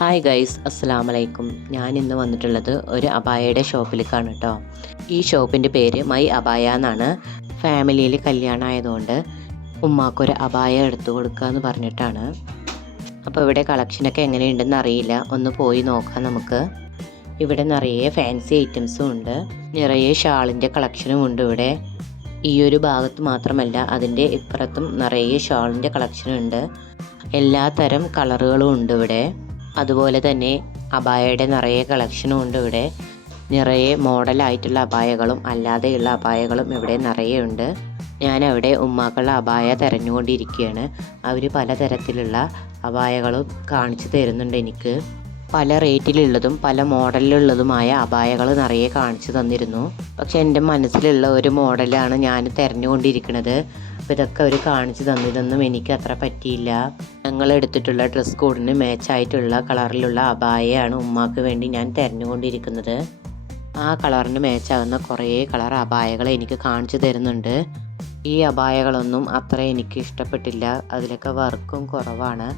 Hi guys, അസ്സലാമലൈക്കും. ഞാൻ ഇന്ന് വന്നിട്ടുള്ളത് ഒരു അബായയുടെ ഷോപ്പിലേക്കാണ് കേട്ടോ. ഈ ഷോപ്പിൻ്റെ പേര് മൈ അബായ എന്നാണ്. ഫാമിലിയിൽ കല്യാണം ആയതുകൊണ്ട് ഉമ്മാക്കൊരു അബായ എടുത്തു കൊടുക്കുക എന്ന് പറഞ്ഞിട്ടാണ്. അപ്പോൾ ഇവിടെ കളക്ഷനൊക്കെ എങ്ങനെയുണ്ടെന്ന് അറിയില്ല, ഒന്ന് പോയി നോക്കാം നമുക്ക്. ഇവിടെ നിറയെ ഫാൻസി ഐറ്റംസും ഉണ്ട്, നിറയെ ഷാളിൻ്റെ കളക്ഷനും ഉണ്ട് ഇവിടെ. ഈ ഒരു ഭാഗത്ത് മാത്രമല്ല, അതിൻ്റെ ഇപ്പുറത്തും നിറയെ ഷാളിൻ്റെ കളക്ഷനും ഉണ്ട്. എല്ലാ തരം കളറുകളും ഉണ്ട് ഇവിടെ. അതുപോലെ തന്നെ അബായയുടെ നിറയെ കളക്ഷനും ഉണ്ട് ഇവിടെ. നിറയെ മോഡലായിട്ടുള്ള അബായകളും അല്ലാതെയുള്ള അബായകളും ഇവിടെ നിറയെ ഉണ്ട്. ഞാൻ അവിടെ ഉമ്മാക്കുള്ള അബായ തിരഞ്ഞുകൊണ്ടിരിക്കുകയാണ്. അവർ പലതരത്തിലുള്ള അബായകളും കാണിച്ചു തരുന്നുണ്ട് എനിക്ക്. പല റേറ്റിലുള്ളതും പല മോഡലിലുള്ളതുമായ അബായകൾ നിറയെ കാണിച്ചു തന്നിരുന്നു. പക്ഷെ എൻ്റെ മനസ്സിലുള്ള ഒരു മോഡലാണ് ഞാൻ തിരഞ്ഞുകൊണ്ടിരിക്കുന്നത്. അപ്പോൾ ഇതൊക്കെ അവർ കാണിച്ചു തന്നതൊന്നും എനിക്ക് അത്ര പറ്റിയില്ല. ഞങ്ങൾ എടുത്തിട്ടുള്ള ഡ്രസ് കോഡിന് മാച്ചായിട്ടുള്ള കളറിലുള്ള അബായയാണ് ഉമ്മാക്ക് വേണ്ടി ഞാൻ തിരഞ്ഞുകൊണ്ടിരിക്കുന്നത്. ആ കളറിന് മാച്ചാകുന്ന കുറേ കളർ അബായകൾ എനിക്ക് കാണിച്ചു തരുന്നുണ്ട്. ഈ അബായകളൊന്നും അത്ര എനിക്ക് ഇഷ്ടപ്പെട്ടില്ല, അതിലൊക്കെ വർക്കും കുറവാണ്.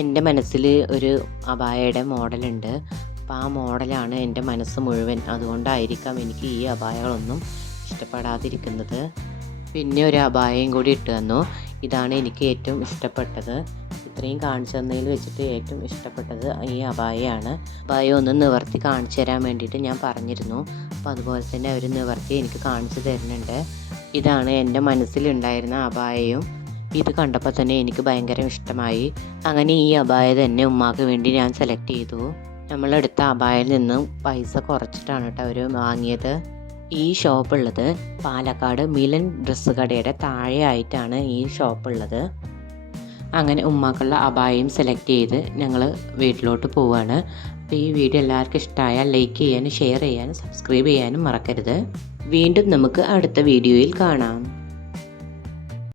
എൻ്റെ മനസ്സിൽ ഒരു അബായയുടെ മോഡലുണ്ട്, അപ്പോൾ ആ മോഡലാണ് എൻ്റെ മനസ്സ് മുഴുവൻ. അതുകൊണ്ടായിരിക്കാം എനിക്ക് ഈ അബായകളൊന്നും ഇഷ്ടപ്പെടാതിരിക്കുന്നത്. പിന്നെ ഒരു അബായയും കൂടി ഇട്ട് തന്നു. ഇതാണ് എനിക്ക് ഏറ്റവും ഇഷ്ടപ്പെട്ടത്. ഇത്രയും കാണിച്ചു തന്നതിൽ വെച്ചിട്ട് ഏറ്റവും ഇഷ്ടപ്പെട്ടത് ഈ അബായയാണ്. അബായ ഒന്ന് നിവർത്തി കാണിച്ചു തരാൻ വേണ്ടിയിട്ട് ഞാൻ പറഞ്ഞിരുന്നു. അപ്പോൾ അതുപോലെ തന്നെ അവർ നിവർത്തി എനിക്ക് കാണിച്ചു തരുന്നുണ്ട്. ഇതാണ് എൻ്റെ മനസ്സിലുണ്ടായിരുന്ന അബായയും. ഇത് കണ്ടപ്പോൾ തന്നെ എനിക്ക് ഭയങ്കര ഇഷ്ടമായി. അങ്ങനെ ഈ അബായ തന്നെ ഉമ്മാക്ക് വേണ്ടി ഞാൻ സെലക്ട് ചെയ്തു. നമ്മളെടുത്ത അബായയിൽ നിന്നും പൈസ കുറച്ചിട്ടാണ് കേട്ടോ അവർ വാങ്ങിയത്. ഈ ഷോപ്പുള്ളത് പാലക്കാട് മിലൻ ഡ്രസ്സ് കടയുടെ താഴെ ആയിട്ടാണ് ഈ ഷോപ്പുള്ളത്. അങ്ങനെ ഉമ്മാക്കുള്ള അബായയും സെലക്ട് ചെയ്ത് ഞങ്ങൾ വീട്ടിലോട്ട് പോവുകയാണ്. അപ്പോൾ ഈ വീഡിയോ എല്ലാവർക്കും ഇഷ്ടമായാൽ ലൈക്ക് ചെയ്യാനും ഷെയർ ചെയ്യാനും സബ്സ്ക്രൈബ് ചെയ്യാനും മറക്കരുത്. വീണ്ടും നമുക്ക് അടുത്ത വീഡിയോയിൽ കാണാം.